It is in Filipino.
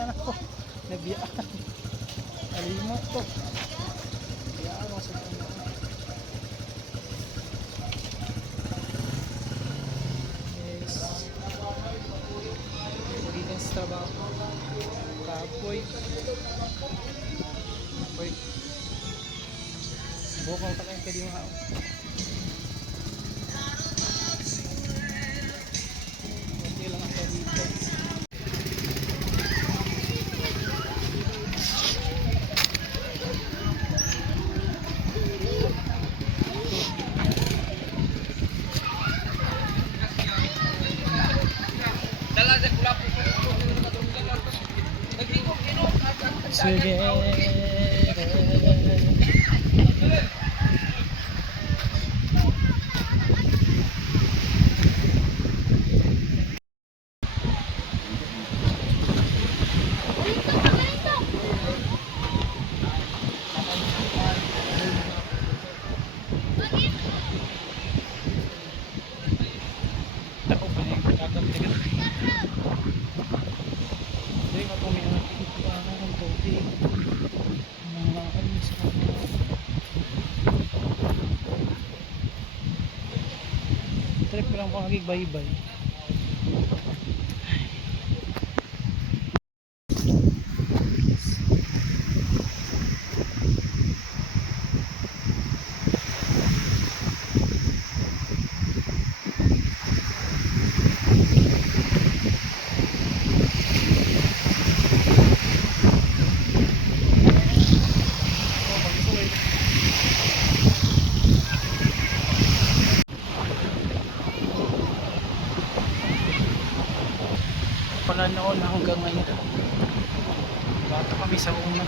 tanan ko. Nabiyaan. Alimot ko. Biyaan mo sa tanan. Yes. Dito sa trabaho. Kapoy. Kapoy. Bukaw ka kayong kadi mga okay lang ako dito. Sige. Trip ko lang kung bye-bye. Pala noon hanggang ngayon bata kami sa una.